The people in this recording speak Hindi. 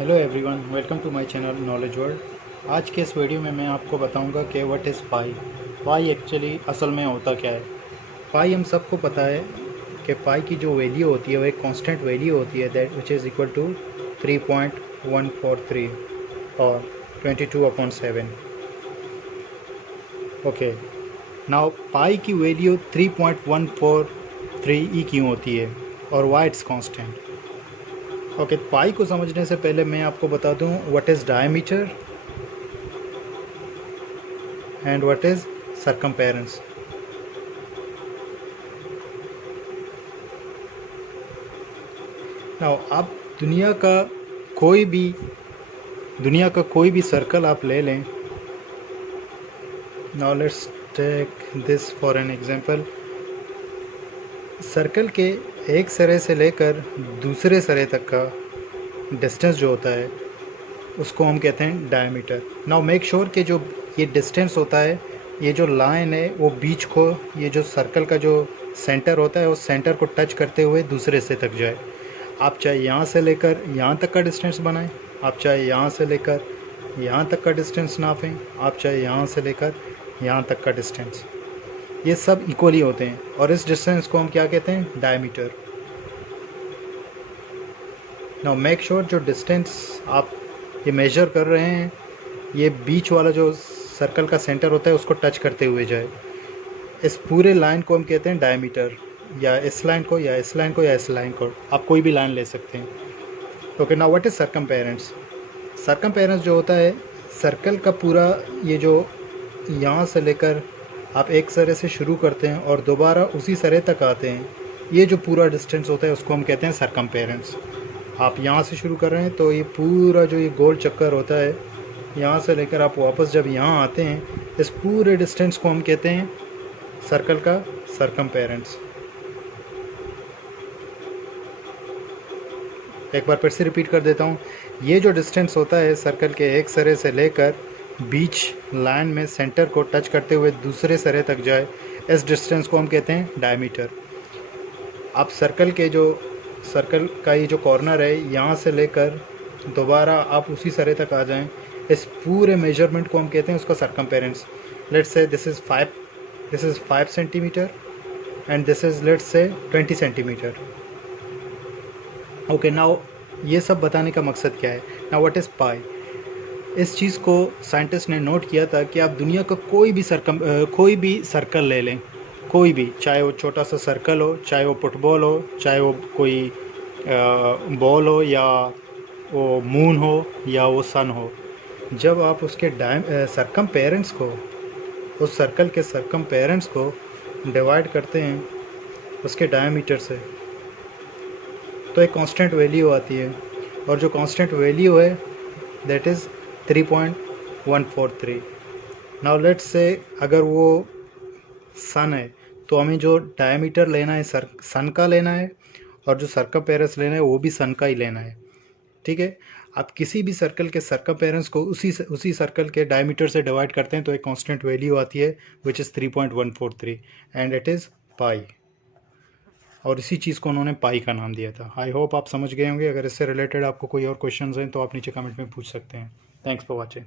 Hello everyone, welcome to my channel knowledge world. आज के इस वीडियो में मैं आपको बताऊंगा कि what is pi. Pi actually असल में होता क्या है। पाई हम सबको पता है कि पाई की जो वैल्यू होती है वो एक कांस्टेंट वैल्यू होती है, that which is equal to 3.143 और 22/7। ओके, नाउ पाई की वैल्यू 3.143 क्यों होती है और why it's constant. Okay, pi को समझने से पहले मैं आपको बता दूं what is diameter and what is circumference. Now आप दुनिया का कोई भी सर्कल आप ले लें। Now let's take this for an example. Circle के एक सिरे से लेकर दूसरे सिरे तक का डिस्टेंस जो होता है उसको हम कहते हैं डायमीटर। नाउ मेक श्योर कि जो ये डिस्टेंस होता है, ये जो लाइन है वो बीच को, ये जो सर्कल का जो सेंटर होता है उस सेंटर को टच करते हुए दूसरे से तक जाए। आप चाहे यहाँ से लेकर यहाँ तक का डिस्टेंस बनाएं, आप चाहे यहाँ से लेकर यहाँ तक का डिस्टेंस नापें, आप चाहे यहाँ से लेकर यहाँ तक का डिस्टेंस, ये सब इक्वली होते हैं और इस डिस्टेंस को हम क्या कहते हैं, डायमीटर। नाउ मेक श्योर जो डिस्टेंस आप ये मेजर कर रहे हैं ये बीच वाला जो सर्कल का सेंटर होता है उसको टच करते हुए जाए। इस पूरे लाइन को हम कहते हैं डायमीटर, या इस लाइन को या इस लाइन को या इस लाइन को, आप कोई भी लाइन ले सकते हैं। Okay, now what is circumference. Circumference जो होता है, सर्कल का पूरा ये जो यहाँ से लेकर आप एक सिरे से शुरू करते हैं और दोबारा उसी सिरे तक आते हैं, ये जो पूरा डिस्टेंस होता है उसको हम कहते हैं सरकमपेरेंस। आप यहाँ से शुरू कर रहे हैं तो ये पूरा जो ये गोल चक्कर होता है, यहाँ से लेकर आप वापस जब यहाँ आते हैं, इस पूरे डिस्टेंस को हम कहते हैं सर्कल का सरकमपेरेंस। एक बार फिर से रिपीट कर देता हूँ। ये जो डिस्टेंस होता है सर्कल के एक सिरे से लेकर बीच लाइन में सेंटर को टच करते हुए दूसरे सिरे तक जाए, इस डिस्टेंस को हम कहते हैं डायमीटर। आप सर्कल का ये जो कॉर्नर है, यहाँ से लेकर दोबारा आप उसी सिरे तक आ जाएं, इस पूरे मेजरमेंट को हम कहते हैं उसका circumference. Let's say this is 5 centimetre and this is let's say 20 centimetre. Okay, now ये सब बताने का मकसद क्या है। नाउ व्हाट इज़ पाई। इस चीज़ को साइंटिस्ट ने नोट किया था कि आप दुनिया का कोई भी सर्कल ले लें, कोई भी, चाहे वो छोटा सा सर्कल हो, चाहे वो फुटबॉल हो, चाहे वो कोई बॉल हो, या वो मून हो, या वो सन हो, जब आप उसके सरकमपेरेंस को, उस सर्कल के सरकमपेरेंस को डिवाइड करते हैं उसके डायमीटर से, तो एक कांस्टेंट वैल्यू आती है और जो कांस्टेंट वैल्यू है that is 3.143। Now let's say अगर वो सन है तो हमें जो डायमीटर लेना है सन का लेना है, और जो सरकमपेरेंस लेना है वो भी सन का ही लेना है। ठीक है, आप किसी भी सर्कल के सरकमपेरेंस को उसी सर्कल के डायमीटर से डिवाइड करते हैं तो एक कांस्टेंट वैल्यू आती है which is 3.143 and it is पाई। और इसी चीज़ को उन्होंने पाई का नाम दिया था। आई होप आप समझ गए होंगे। अगर इससे रिलेटेड आपको कोई और क्वेश्चंस हैं तो आप नीचे कमेंट में पूछ सकते हैं। Thanks for watching.